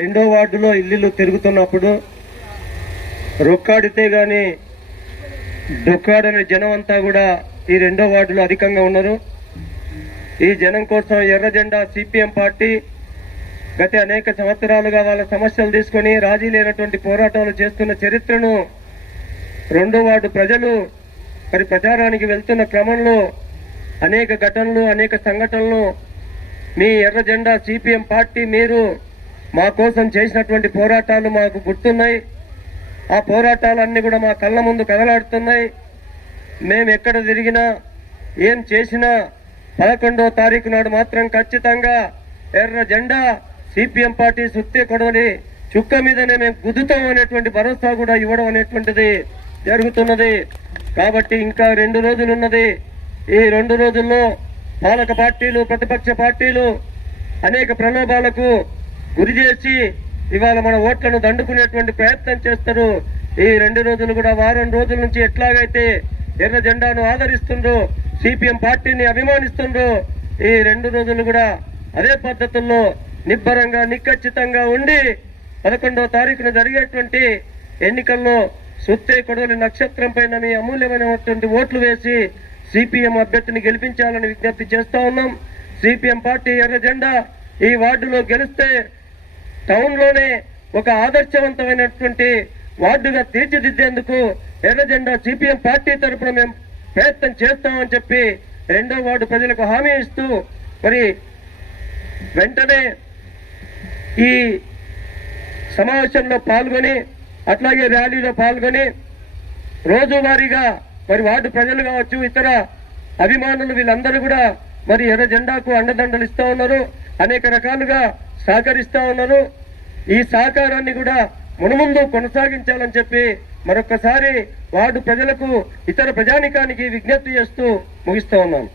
రెండో వార్డులో ఇల్లు తిరుగుతున్నప్పుడు రొక్కాడితే గాని డొక్కాడనే జనం అంతా కూడా ఈ రెండో వార్డులో అధికంగా ఉన్నారు. ఈ జనం కోసం ఎర్ర జెండా సిపిఎం పార్టీ గత అనేక సంవత్సరాలుగా వాళ్ళ సమస్యలు తీసుకొని రాజీ లేనటువంటి పోరాటాలు చేస్తున్న చరిత్రను రెండో వార్డు ప్రజలు మరి ప్రచారానికి వెళ్తున్న క్రమంలో అనేక ఘటనలు అనేక సంఘటనలు మీ ఎర్ర జెండా సిపిఎం పార్టీ మీరు మా కోసం చేసినటువంటి పోరాటాలు మాకు గుర్తున్నాయి. ఆ పోరాటాలన్నీ కూడా మా కళ్ళ ముందు కదలాడుతున్నాయి. మేము ఎక్కడ తిరిగినా ఏం చేసినా 11వ తారీఖు నాడు మాత్రం ఖచ్చితంగా ఎర్ర జెండా సిపిఎం పార్టీ సుత్తే కొడవలి చుక్క మీదనే మేము గుద్దుతాం అనేటువంటి భరోసా కూడా ఇవ్వడం అనేటువంటిది జరుగుతున్నది. కాబట్టి ఇంకా 2 రోజులు ఉన్నది. ఈ 2 రోజుల్లో పాలక పార్టీలు ప్రతిపక్ష పార్టీలు అనేక ప్రలోభాలకు గురి చేసి ఇవాళ మన ఓట్లను దండుకునేటువంటి ప్రయత్నం చేస్తారు. ఈ 2 రోజులు కూడా వారం రోజుల నుంచి ఎట్లాగైతే ఎర్ర జెండాను ఆదరిస్తుండ్రో సిపిఎం పార్టీని అభిమానిస్తుండ్రో ఈ 2 రోజులు కూడా అదే పద్ధతుల్లో నిబ్బరంగా నిక్కచ్చితంగా ఉండి 11వ తారీఖున జరిగేటువంటి ఎన్నికల్లో సుత్తే కొడవలి నక్షత్రం పైన మీ అమూల్యమైనటువంటి ఓట్లు వేసి సిపిఎం అభ్యర్థిని గెలిపించాలని విజ్ఞప్తి చేస్తా ఉన్నాం. సిపిఎం పార్టీ ఎర్ర జెండా ఈ వార్డులో గెలిస్తే టౌన్ లోనే ఒక ఆదర్శవంతమైనటువంటి వార్డుగా తీర్చిదిద్దేందుకు ఎర్ర జెండా సిపిఎం పార్టీ తరఫున మేము ప్రయత్నం చేస్తామని చెప్పి 2వ వార్డు ప్రజలకు హామీ ఇస్తూ మరి వెంటనే ఈ సమావేశంలో పాల్గొని అట్లాగే ర్యాలీలో పాల్గొని రోజువారీగా మరి వార్డు ప్రజలు కావచ్చు ఇతర అభిమానులు వీళ్ళందరూ కూడా మరి ఎర్ర జెండాకు అండదండలు ఇస్తా ఉన్నారు. అనేక రకాలుగా సహకరిస్తా ఉన్నారు. ఈ సహకారాన్ని కూడా మునుముందు కొనసాగించాలని చెప్పి మరొకసారి వార్డు ప్రజలకు ఇతర ప్రజానికానికి విజ్ఞప్తి చేస్తూ ముగిస్తా ఉన్నాను.